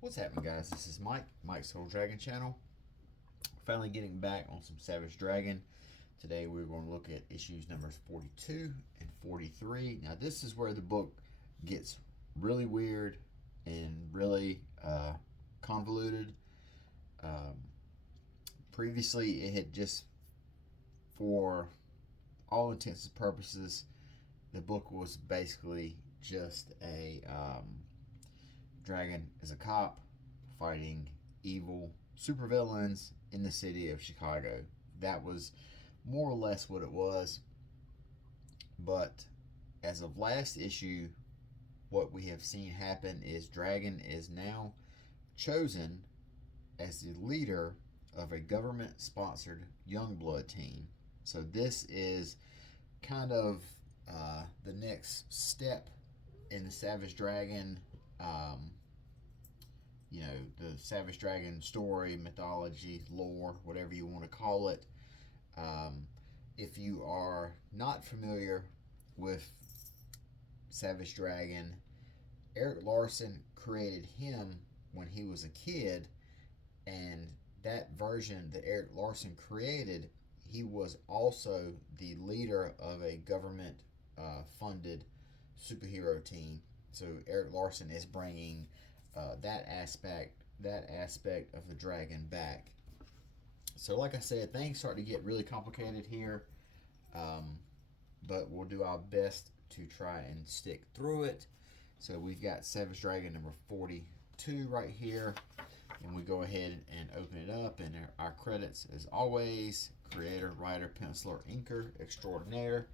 What's happening, guys? This is Mike's Soul Dragon channel. Finally getting back on some Savage Dragon. Today we're going to look at issues numbers 42 and 43. Now this is where the book gets really weird and really convoluted. Um, Previously it had just, for all intents and purposes, the book was basically just a dragon as a cop fighting evil supervillains in the city of Chicago. That was more or less what it was. But as of last issue, what we have seen happen is Dragon is now chosen as the leader of a government sponsored Youngblood team. So this is kind of the next step in the Savage Dragon, um, the Savage Dragon story, mythology, lore, whatever you want to call it. Um, if you are not familiar with Savage Dragon, Erik Larsen created him when he was a kid, and that version that Erik Larsen created, he was also the leader of a government funded superhero team. So Erik Larsen is bringing that aspect of the dragon back. So, like I said, things start to get really complicated here, um, but we'll do our best to try and stick through it. So we've got Savage Dragon number 42 right here, and we go ahead and open it up, and our credits, as always: creator, writer, penciler, inker extraordinaire,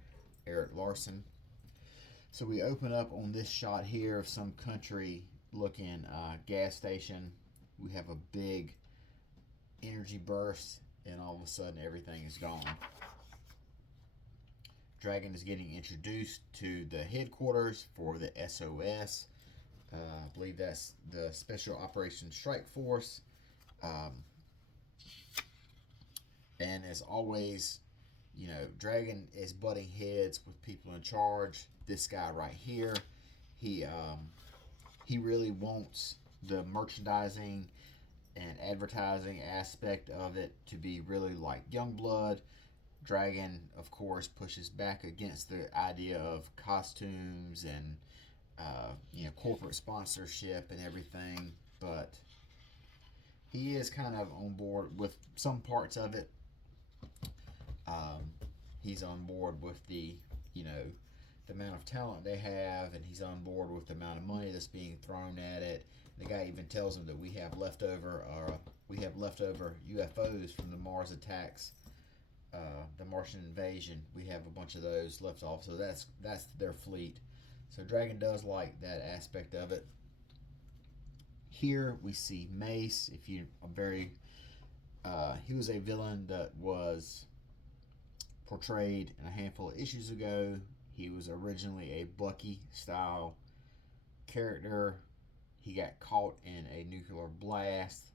Erik Larsen. So we open up on this shot here of some country looking gas station. We have a big energy burst, and all of a sudden everything is gone. Dragon is getting introduced to the headquarters for the SOS. I believe that's the Special Operations Strike Force. Um, and as always, Dragon is butting heads with people in charge. This guy right here, he really wants the merchandising and advertising aspect of it to be really like Youngblood. Dragon, of course, pushes back against the idea of costumes and corporate sponsorship and everything, but he is kind of on board with some parts of it. He's on board with the amount of talent they have, and he's on board with the amount of money that's being thrown at it. The guy even tells him that we have leftover UFOs from the Mars attacks, the Martian invasion. We have a bunch of those left off, so that's their fleet. So Dragon does like that aspect of it. Here we see Mace. If you are he was a villain that was portrayed in a handful of issues ago. He was originally a Bucky style character. He got caught in a nuclear blast,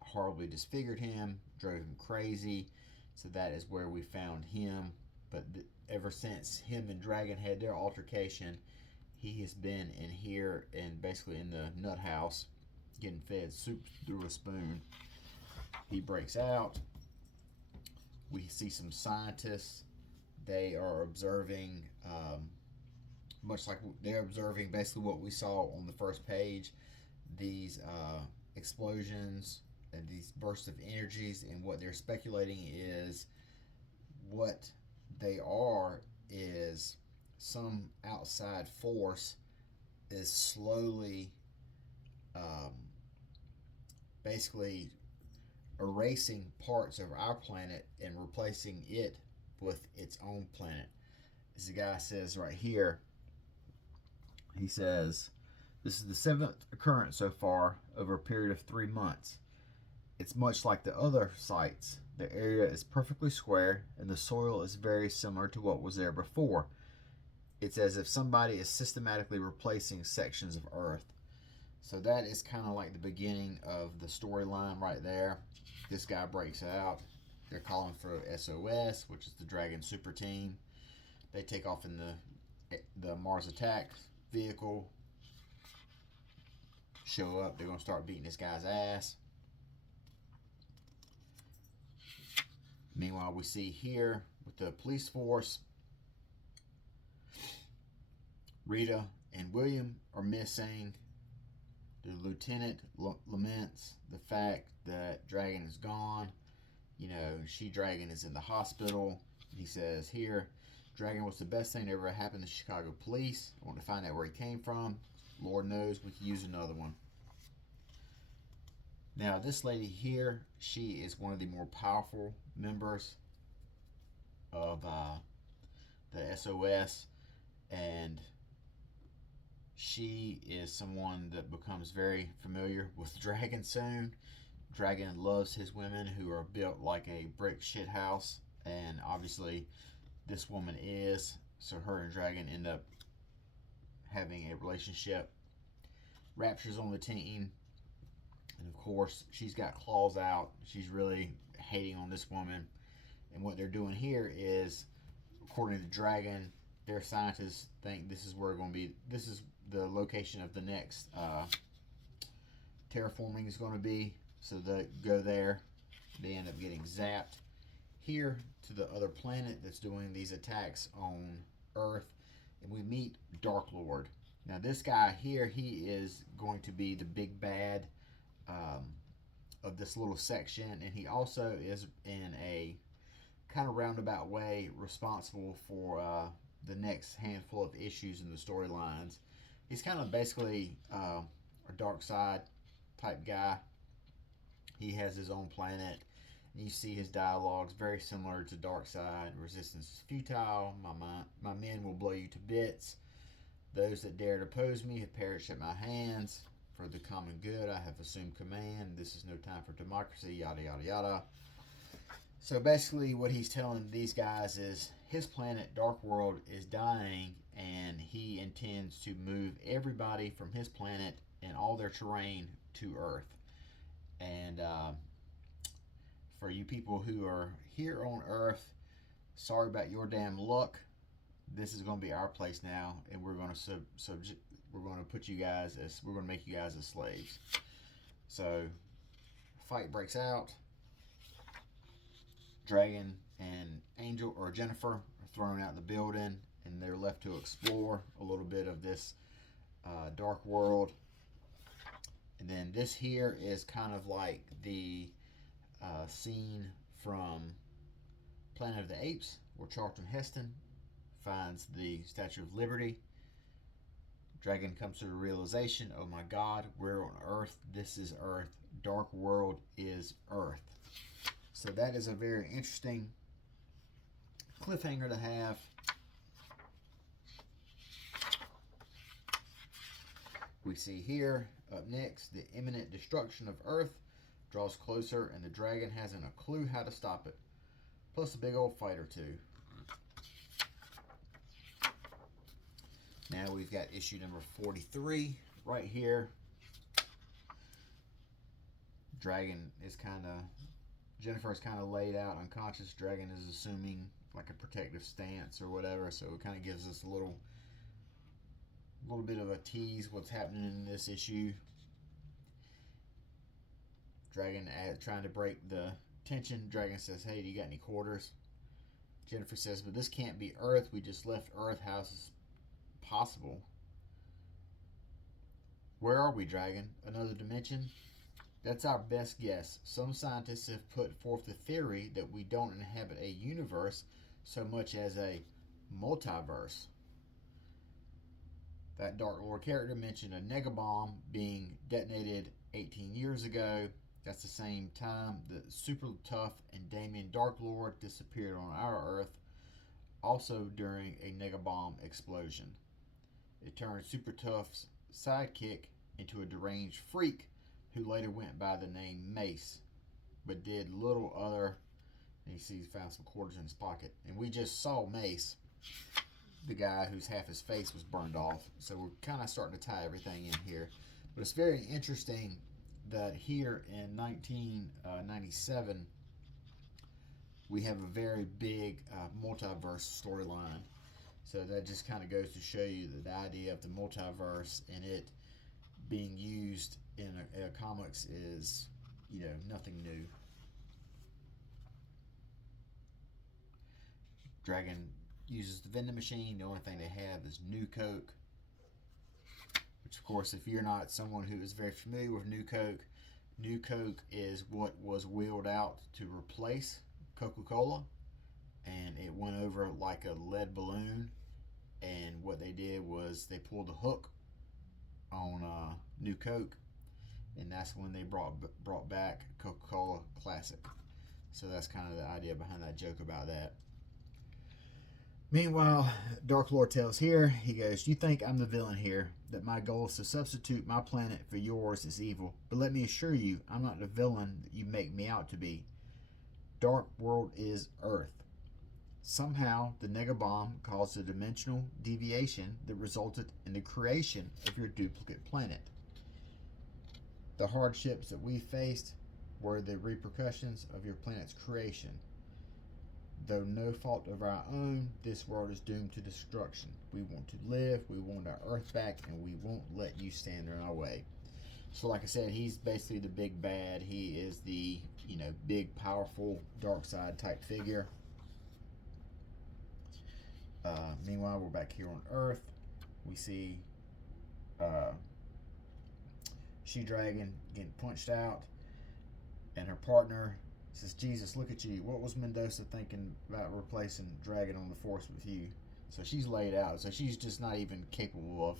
horribly disfigured him, drove him crazy. So that is where we found him. But ever since him and Dragon had their altercation, he has been in here and basically in the nut house getting fed soup through a spoon. He breaks out. We see some scientists. They are observing, much like they're observing basically what we saw on the first page, these explosions and these bursts of energies, and what they're speculating is what they are is some outside force is slowly basically erasing parts of our planet and replacing it with its own planet. As the guy says right here, he says, this is the 7th occurrence so far over a period of 3 months. It's much like the other sites. The area is perfectly square, and the soil is very similar to what was there before. It's as if somebody is systematically replacing sections of Earth. So that is kind of like the beginning of the storyline right there. This guy breaks out. They're calling for SOS, which is the Dragon Super Team. They take off in the Mars Attack vehicle, show up. They're going to start beating this guy's ass. Meanwhile, we see here with the police force, Rita and William are missing. The lieutenant laments the fact that Dragon is gone. You know, She-Dragon is in the hospital. He says here, Dragon was the best thing that ever happened to Chicago police. I want to find out where he came from. Lord knows we could use another one. Now, this lady here, she is one of the more powerful members of the SOS, and she is someone that becomes very familiar with Dragon soon. Dragon loves his women who are built like a brick shit house, and obviously this woman is, so her and Dragon end up having a relationship. Rapture's on the team, and of course she's got claws out. She's really hating on this woman, and what they're doing here is, according to Dragon, their scientists think this is where we're going to be. This is the location of the next terraforming is going to be. So they go there. They end up getting zapped here to the other planet that's doing these attacks on Earth, and we meet Dark Lord. Now this guy here, he is going to be the big bad of this little section, and he also is in a kind of roundabout way responsible for the next handful of issues in the storylines. He's kind of basically a dark side type guy. He has his own planet. You see his dialogues very similar to Darkseid. Resistance is futile. My men will blow you to bits. Those that dare to oppose me have perished at my hands. For the common good, I have assumed command. This is no time for democracy. Yada yada yada. So basically, what he's telling these guys is his planet, Dark World, is dying, and he intends to move everybody from his planet and all their terrain to Earth. And for you people who are here on Earth, sorry about your damn luck. This is going to be our place now, and we're going to put you guys as we're going to make you guys as slaves. So, fight breaks out. Dragon and Angel or Jennifer are thrown out of the building, and they're left to explore a little bit of this dark world. And then this here is kind of like the scene from Planet of the Apes, where Charlton Heston finds the Statue of Liberty. Dragon comes to the realization, oh my God, we're on Earth. This is Earth. Dark World is Earth. So that is a very interesting cliffhanger to have. We see here, up next, the imminent destruction of Earth draws closer, and the dragon hasn't a clue how to stop it. Plus a big old fight or two. Now we've got issue number 43 right here. Dragon is Jennifer is kind of laid out unconscious. Dragon is assuming like a protective stance or whatever, so it kind of gives us a little bit of a tease what's happening in this issue. Dragon trying to break the tension. Dragon says, hey, do you got any quarters? Jennifer says, but this can't be Earth. We just left Earth. How is this possible? Where are we, Dragon? Another dimension? That's our best guess. Some scientists have put forth the theory that we don't inhabit a universe so much as a multiverse. That Dark Lord character mentioned a negabomb being detonated 18 years ago. That's the same time that Super Tough and Damien Dark Lord disappeared on our Earth, also during a negabomb explosion. It turned Super Tough's sidekick into a deranged freak who later went by the name Mace, but did little other. And he found some quarters in his pocket. And we just saw Mace, the guy whose half his face was burned off. So we're kind of starting to tie everything in here. But it's very interesting that here in 1997, we have a very big multiverse storyline. So that just kind of goes to show you that the idea of the multiverse and it being used in comics is, nothing new. Dragon uses the vending machine. The only thing they have is New Coke, which, of course, if you're not someone who is very familiar with New Coke is what was wheeled out to replace Coca-Cola, and it went over like a lead balloon. And what they did was they pulled the hook on New Coke, and that's when they brought back Coca-Cola Classic. So that's kind of the idea behind that joke about that. Meanwhile, Dark Lord tells here, he goes, "You think I'm the villain here, that my goal is to substitute my planet for yours is evil. But let me assure you, I'm not the villain that you make me out to be. Dark World is Earth. Somehow, the Negabomb caused a dimensional deviation that resulted in the creation of your duplicate planet. The hardships that we faced were the repercussions of your planet's creation. Though no fault of our own, this world is doomed to destruction. We want to live, we want our Earth back, and we won't let you stand in our way." So like I said, he's basically the big bad. He is the, big, powerful, dark side type figure. Meanwhile, we're back here on Earth. We see She-Dragon getting punched out, and her partner says, "Jesus, look at you. What was Mendoza thinking about replacing Dragon on the Force with you?" So she's laid out. So she's just not even capable of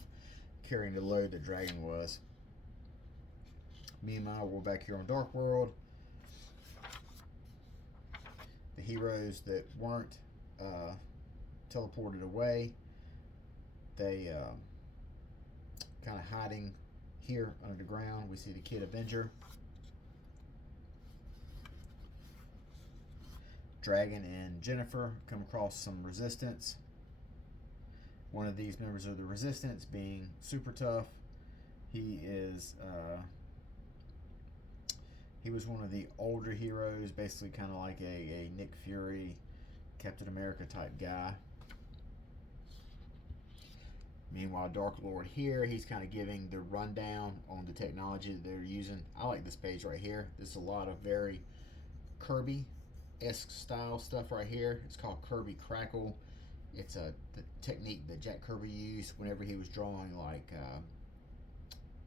carrying the load that Dragon was. Meanwhile, we're back here on Dark World. The heroes that weren't teleported away, they kind of hiding here under the ground. We see the Kid Avenger. Dragon and Jennifer come across some resistance. One of these members of the resistance being Super Tough. He was one of the older heroes, basically kind of like a Nick Fury, Captain America type guy. Meanwhile, Dark Lord here, he's kind of giving the rundown on the technology that they're using. I like this page right here. There's a lot of very Kirby-esque style stuff right here. It's called Kirby Crackle. It's the technique that Jack Kirby used whenever he was drawing like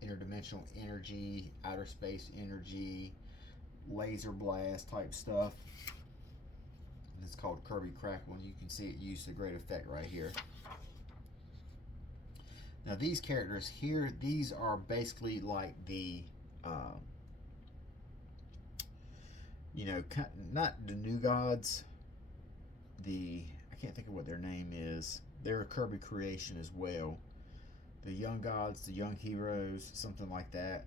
interdimensional energy, outer space energy, laser blast type stuff. And it's called Kirby Crackle, and you can see it used to great effect right here. Now these characters here, these are basically like the, not the New Gods. I can't think of what their name is. They're a Kirby creation as well. The Young Gods, the Young Heroes, something like that.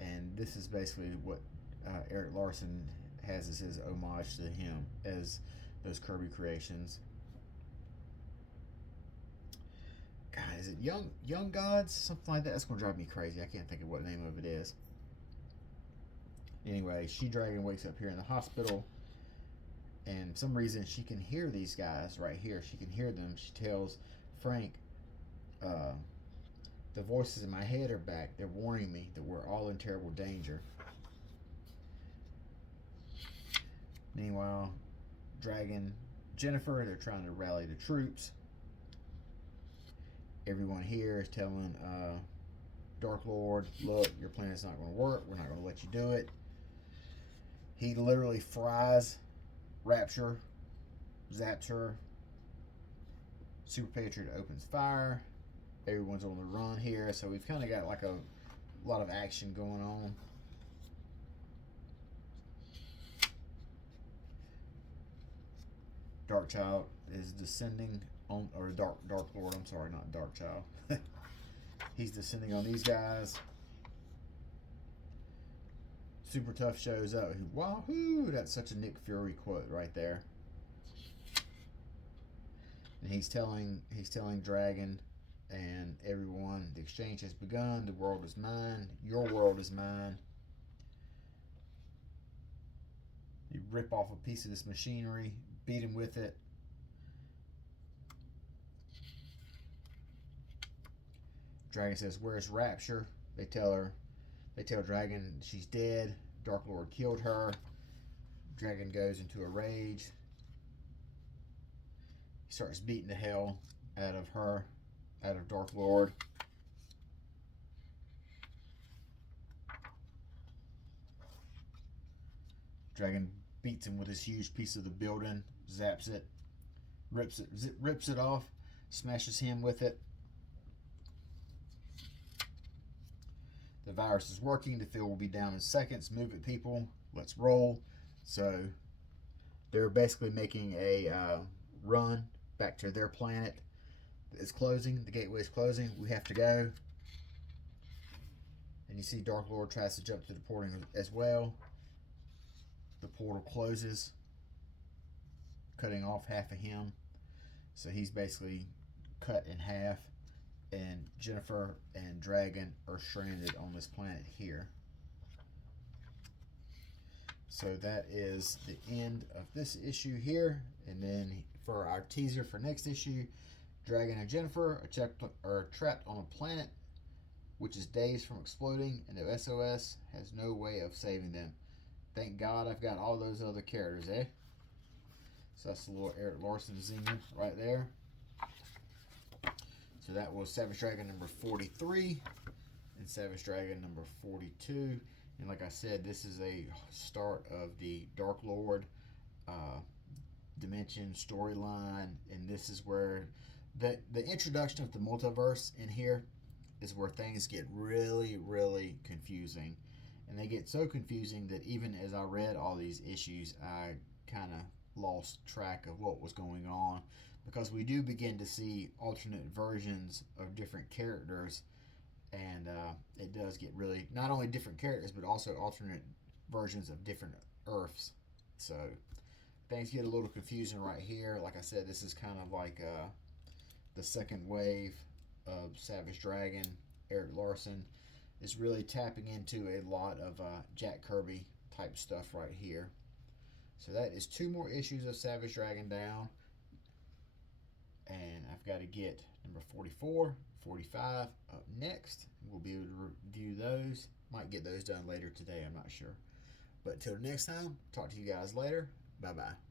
And this is basically what Erik Larsen has as his homage to him, as those Kirby creations. God, is it Young Gods? Something like that. That's going to drive me crazy. I can't think of what the name of it is. Anyway, She-Dragon wakes up here in the hospital, and for some reason she can hear these guys right here. She can hear them. She tells Frank, "The voices in my head are back. They're warning me that we're all in terrible danger." Meanwhile, Dragon, Jennifer, they're trying to rally the troops. Everyone here is telling Dark Lord, "Look, your plan's not going to work. We're not going to let you do it." He literally fries Rapture, zaps her. Super Patriot opens fire. Everyone's on the run here, so we've kind of got like a lot of action going on. Darkchild is descending on, or Dark Lord, I'm sorry, not Darkchild. He's descending on these guys. Super Tough shows up. Wahoo! That's such a Nick Fury quote right there. And he's telling Dragon and everyone, the exchange has begun. The world is mine. Your world is mine. You rip off a piece of this machinery, beat him with it. Dragon says, "Where's Rapture?" They tell Dragon she's dead. Dark Lord killed her. Dragon goes into a rage. He starts beating the hell out of her, out of Dark Lord. Dragon beats him with this huge piece of the building, zaps it, rips it off, smashes him with it. The virus is working. The field will be down in seconds. Move it, people. Let's roll. So they're basically making a run back to their planet. It's closing. The gateway is closing. We have to go. And you see Dark Lord tries to jump to the portal as well. The portal closes, cutting off half of him. So he's basically cut in half. And Jennifer and Dragon are stranded on this planet here. So that is the end of this issue here. And then for our teaser for next issue, Dragon and Jennifer are trapped on a planet which is days from exploding, and the SOS has no way of saving them. Thank God I've got all those other characters, eh? So that's a little Erik Larsen zinger right there. So that was Savage Dragon number 43 and Savage Dragon number 42. And like I said, this is a start of the Dark Lord Dimension storyline. And this is where the introduction of the multiverse in here is where things get really, really confusing. And they get so confusing that even as I read all these issues, I kind of lost track of what was going on. Because we do begin to see alternate versions of different characters, and it does get really, not only different characters, but also alternate versions of different Earths. So things get a little confusing right here. Like I said, this is kind of like the second wave of Savage Dragon. Erik Larsen is really tapping into a lot of Jack Kirby type stuff right here. So that is 2 more issues of Savage Dragon down. And I've got to get number 44, 45 up next. We'll be able to review those. Might get those done later today, I'm not sure. But till next time, talk to you guys later. Bye-bye.